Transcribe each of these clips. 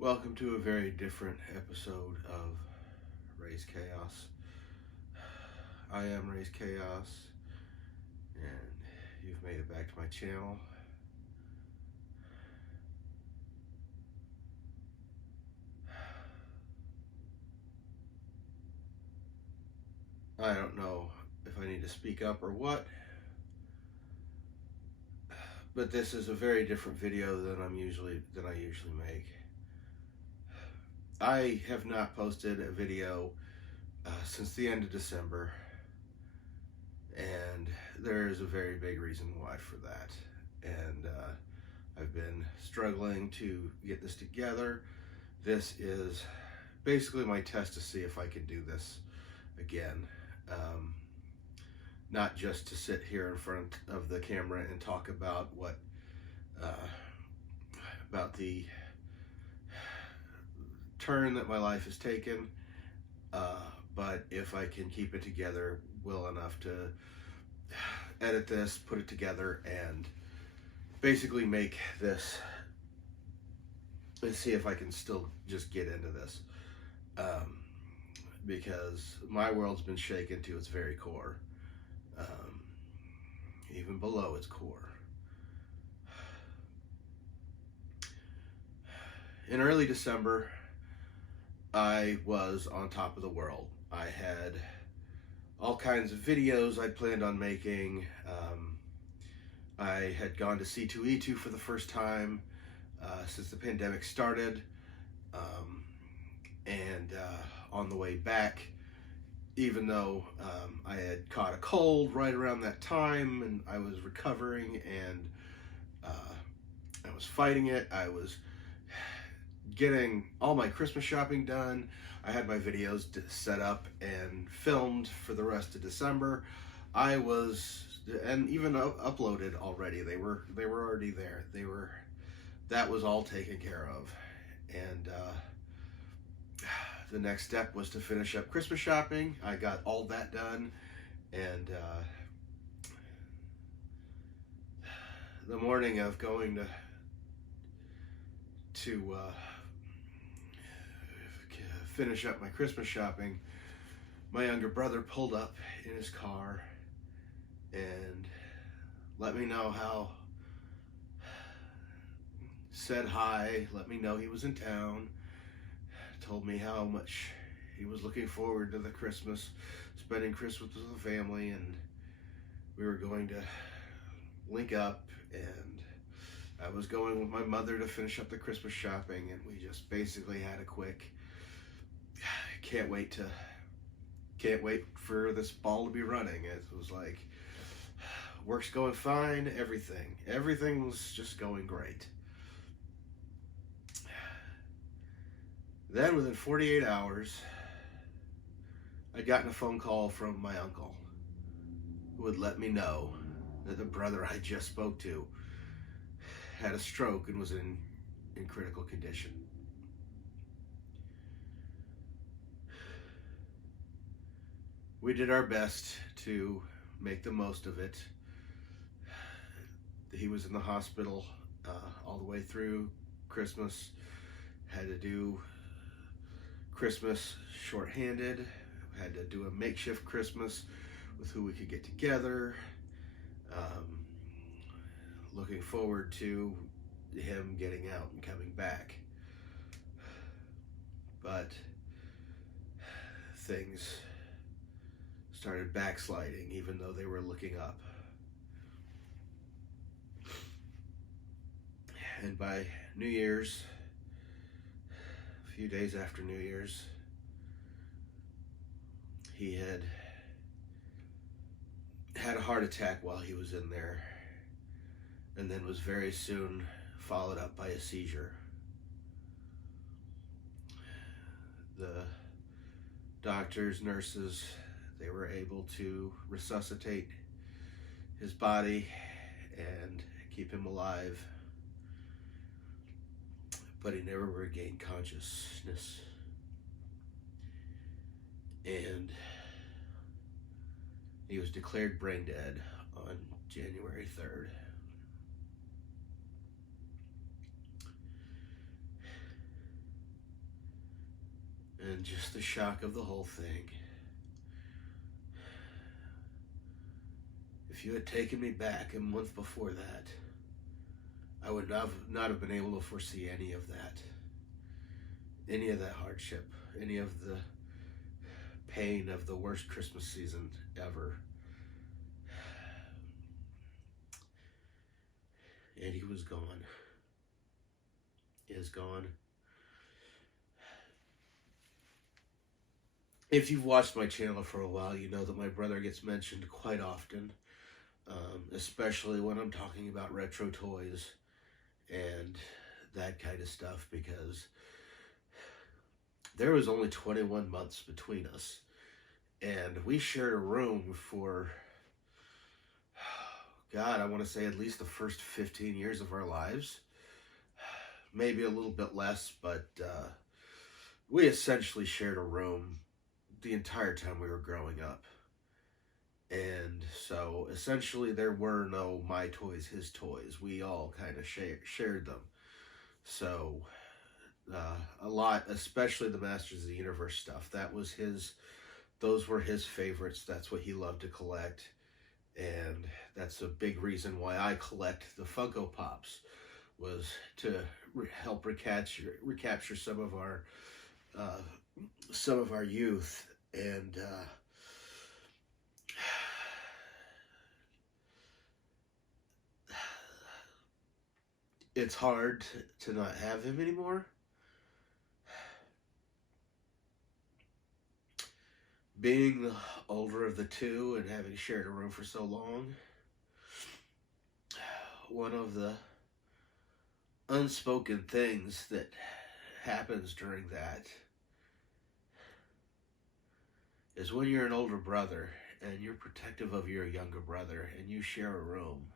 Welcome to a very different episode of Raise Chaos. I am Raise Chaos, and you've made it back to my channel. I don't know if I need to speak up or what, but this is a very different video than I usually make. I have not posted a video since the end of December, and there is a very big reason why for that. And I've been struggling to get this together. This is basically my test to see if I can do this again. Not just to sit here in front of the camera and talk about about the turn that my life has taken, but if I can keep it together well enough to edit this, put it together, and basically make this, let's see if I can still just get into this, because my world's been shaken to its very core, even below its core. In early December, I was on top of the world. I had all kinds of videos I'd planned on making. I had gone to C2E2 for the first time since the pandemic started. And on the way back, even though I had caught a cold right around that time and I was recovering and I was fighting it, I was getting all my Christmas shopping done. I had my videos set up and filmed for the rest of December. I was, and even uploaded already. They were already there. That was all taken care of. And the next step was to finish up Christmas shopping. I got all that done, and the morning of going to finish up my Christmas shopping, my younger brother pulled up in his car and let me know how, said hi, let me know he was in town, told me how much he was looking forward to the Christmas, spending Christmas with the family, and we were going to link up, and I was going with my mother to finish up the Christmas shopping, and we just basically had a quick, can't wait for this ball to be running. It was like, work's going fine, everything was just going great. Then within 48 hours, I'd gotten a phone call from my uncle, who would let me know that the brother I just spoke to had a stroke and was in critical condition. We did our best to make the most of it. He was in the hospital all the way through Christmas, had to do Christmas shorthanded, had to do a makeshift Christmas with who we could get together. Looking forward to him getting out and coming back. But things started backsliding, even though they were looking up. And by New Year's, a few days after New Year's, he had a heart attack while he was in there, and then was very soon followed up by a seizure. The doctors, nurses, they were able to resuscitate his body and keep him alive, but he never regained consciousness. And he was declared brain dead on January 3rd. and just the shock of the whole thing. If you had taken me back a month before that, I would not have been able to foresee any of that hardship, any of the pain of the worst Christmas season ever. And he was gone. He is gone. If you've watched my channel for a while, you know that my brother gets mentioned quite often, especially when I'm talking about retro toys and that kind of stuff, because there was only 21 months between us, and we shared a room for, God, I want to say at least the first 15 years of our lives. Maybe a little bit less, but we essentially shared a room the entire time we were growing up. And so essentially there were no my toys, his toys. We all kind of shared them. So a lot, especially the Masters of the Universe stuff, those were his favorites. That's what he loved to collect. And that's a big reason why I collect the Funko Pops, was to help recapture some of our youth. And it's hard to not have him anymore. Being the older of the two and having shared a room for so long, one of the unspoken things that happens during that is when you're an older brother and you're protective of your younger brother and you share a room,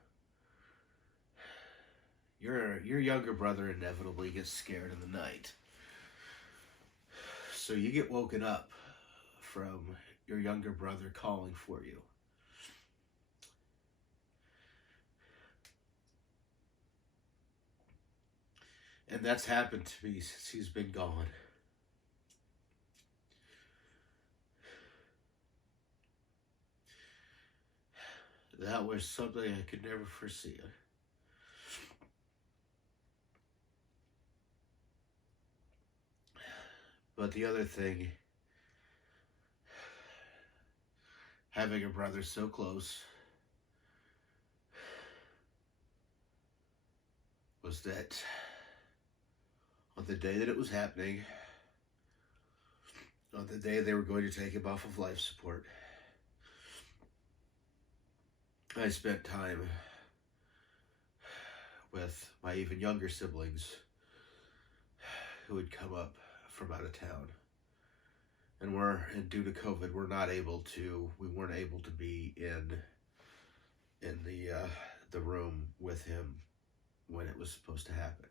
your younger brother inevitably gets scared in the night. So you get woken up from your younger brother calling for you. And that's happened to me since he's been gone. That was something I could never foresee. But the other thing, having a brother so close, was that on the day that it was happening, on the day they were going to take him off of life support, I spent time with my even younger siblings who would come up from out of town. And due to COVID, we weren't able to be in the room with him when it was supposed to happen.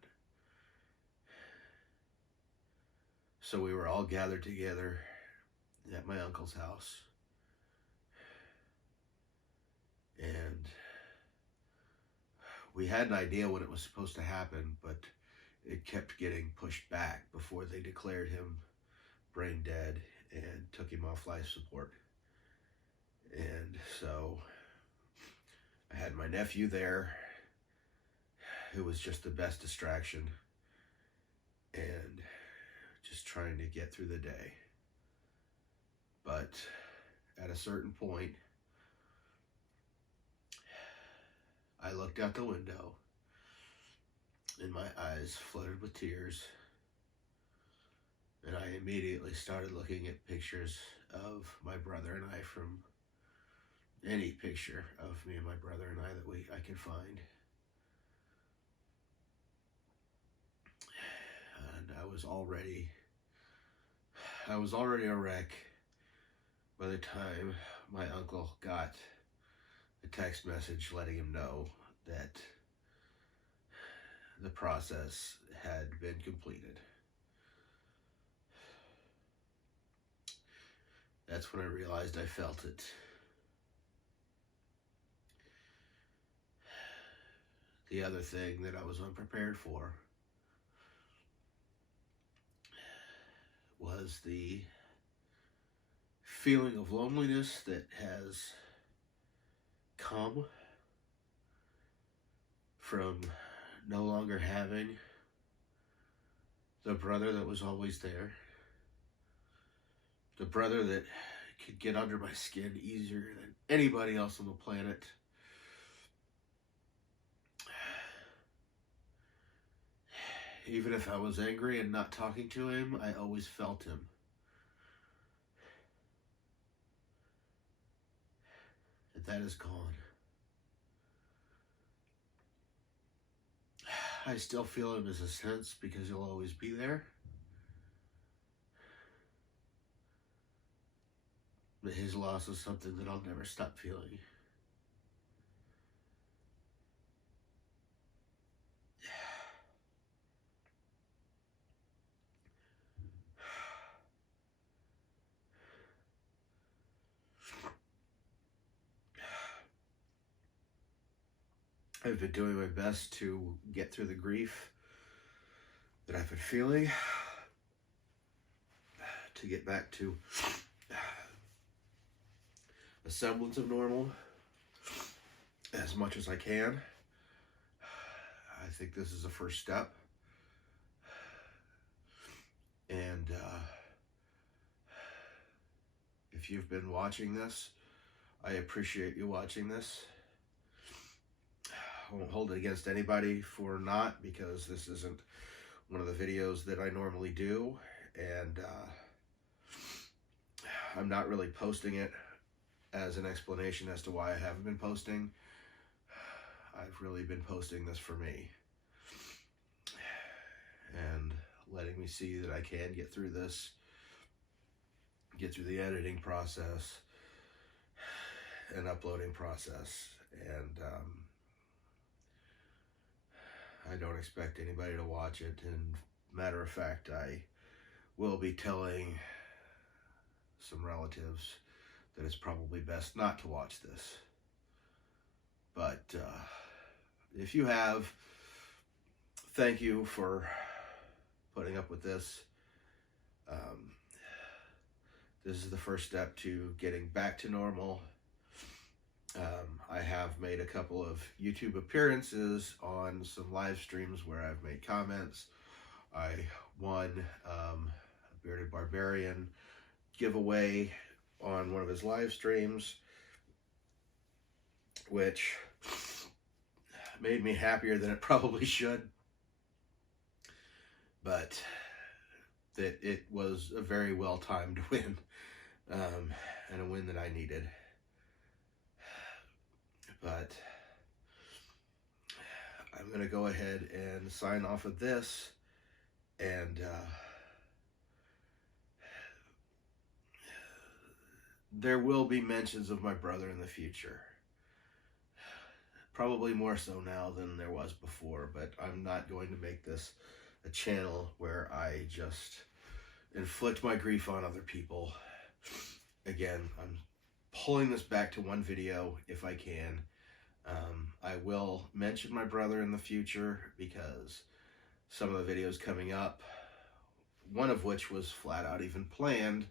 So we were all gathered together at my uncle's house. And we had an idea when it was supposed to happen, but it kept getting pushed back before they declared him brain dead and took him off life support. And so I had my nephew there, who was just the best distraction, and just trying to get through the day. But at a certain point, I looked out the window and my eyes flooded with tears, and I immediately started looking at pictures of my brother and I, from any picture of me and my brother and I that I could find. And I was already a wreck by the time my uncle got a text message letting him know that the process had been completed. That's when I realized I felt it. The other thing that I was unprepared for was was the feeling of loneliness that has come from no longer having the brother that was always there, the brother that could get under my skin easier than anybody else on the planet. Even if I was angry and not talking to him, I always felt him. And that is gone. I still feel him as a sense because he'll always be there. But his loss is something that I'll never stop feeling. I've been doing my best to get through the grief that I've been feeling, to get back to a semblance of normal as much as I can. I think this is the first step. And if you've been watching this, I appreciate you watching this. I won't hold it against anybody for not, because this isn't one of the videos that I normally do, and I'm not really posting it as an explanation as to why I haven't been posting. I've really been posting this for me and letting me see that I can get through this, get through the editing process and uploading process. And I don't expect anybody to watch it. And matter of fact, I will be telling some relatives that it's probably best not to watch this. But if you have, thank you for putting up with this. This is the first step to getting back to normal. I have made a couple of YouTube appearances on some live streams where I've made comments. I won a Bearded Barbarian giveaway on one of his live streams, which made me happier than it probably should. But that it was a very well-timed win, and a win that I needed. But I'm going to go ahead and sign off of this, and there will be mentions of my brother in the future. Probably more so now than there was before, but I'm not going to make this a channel where I just inflict my grief on other people. Again, I'm pulling this back to one video if I can. I will mention my brother in the future because some of the videos coming up, one of which was flat out even planned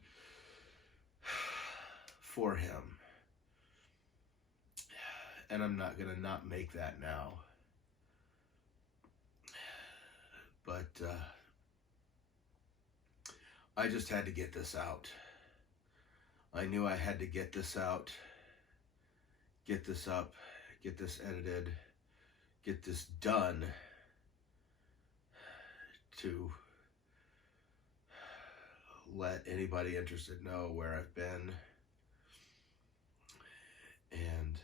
for him. And I'm not going to not make that now. But I just had to get this out. I knew I had to get this out, get this up, get this edited, get this done to let anybody interested know where I've been, and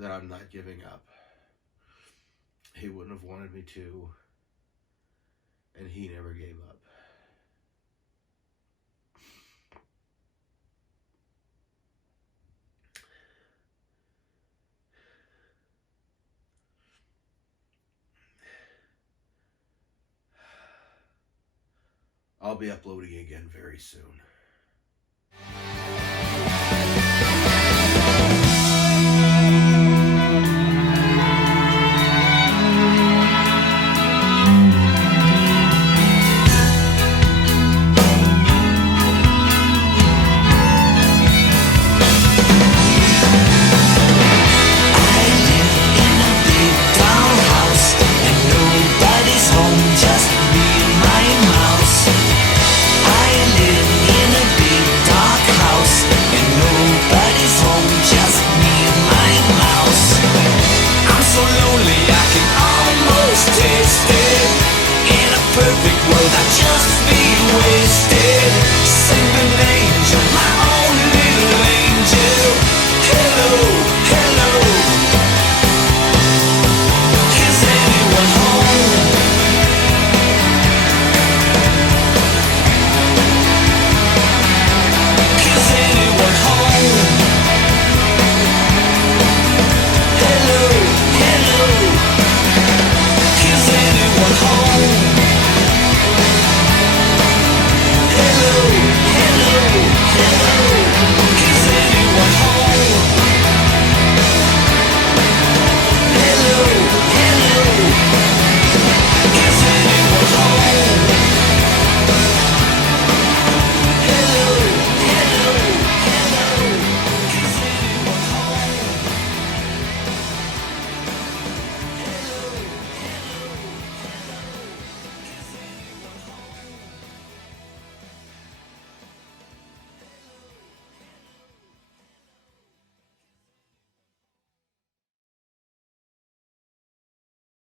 that I'm not giving up. He wouldn't have wanted me to, and he never gave up. I'll be uploading again very soon.